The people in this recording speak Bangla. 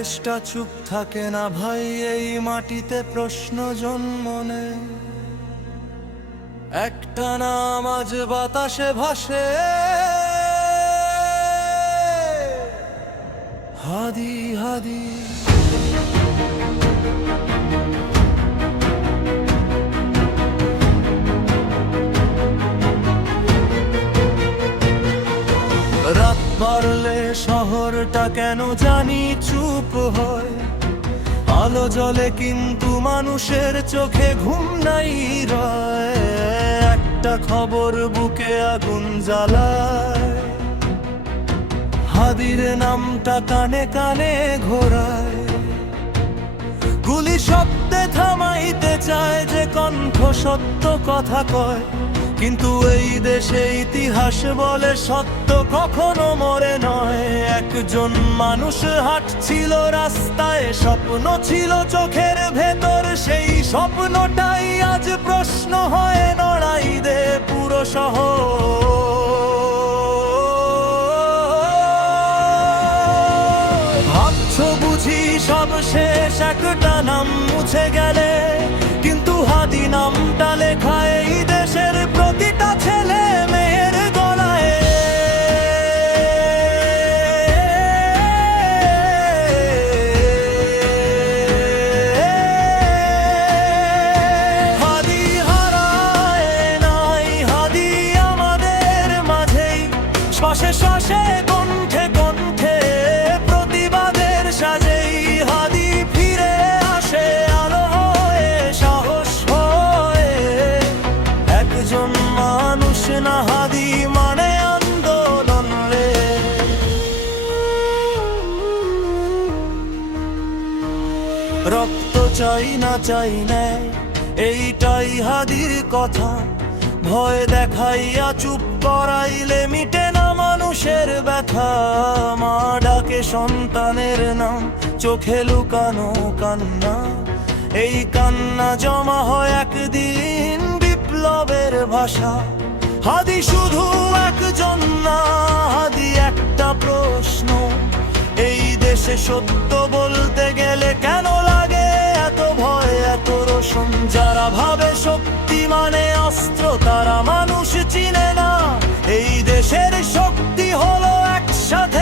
দেশটা চুপ থাকে না ভাই, এই মাটিতে প্রশ্ন জন্ম নেয়। একটা নাম আজ বাতাসে ভাসে, হাদি হাদি। রাত বাড়লে শহরটা কেন জানি চুপ হয়, আলো জ্বলে কিন্তু মানুষের চোখে ঘুম নাই রয়। একটা খবর বুকে আগুন জ্বালায়, হাদির নামটা কানে কানে ঘোরায়। গুলি শব্দে থামাইতে চায় যে কণ্ঠ সত্য কথা কয়, কিন্তু এই দেশে ইতিহাস বলে সত্য কখনো মরে নয়। একজন মানুষ হাঁটছিল রাস্তায়, স্বপ্ন ছিল চোখের ভেতর, সেই স্বপ্নটাই আজ প্রশ্ন হয় নড়াই দে পুরো শহর। ভাবছো বুঝি সব শেষ একটা নাম মুছে গেলে, কিন্তু হাদি নামটা লেখা এই দেশের প্রতিটা ছেলে মেয়ের গলায়। হাদি হারায় নাই, হাদি আমাদের মাঝেই, শ্বাসে শ্বাসে কণ্ঠে কণ্ঠে প্রতিবাদের সাজেই। হাদি ফিরে আসে আলো হয়ে, সাহস হয়ে। একজন মানুষ না, হাদি মানে আন্দোলন রে। রক্ত চাই না চাই নেয়, এইটাই হাদির কথা। ভয় দেখাইয়া চুপ করাইলে মিটে না মানুষের ব্যথা। মা ডাকে সন্তানের নাম, চোখে লুকানো কান্না। এই কান্না জমা হয় একদিন বিপ্লবের ভাষা। হাদি শুধু একজন না, হাদি একটা প্রশ্ন। এই দেশে সত্য বলতে গেলে কেন লাগে এত ভয়, এত রোশন? যারা ভাবে শক্তি মানে অস্ত্র, তারা মানুষ চিনে না। এই দেশের শক্তি হলো একসাথে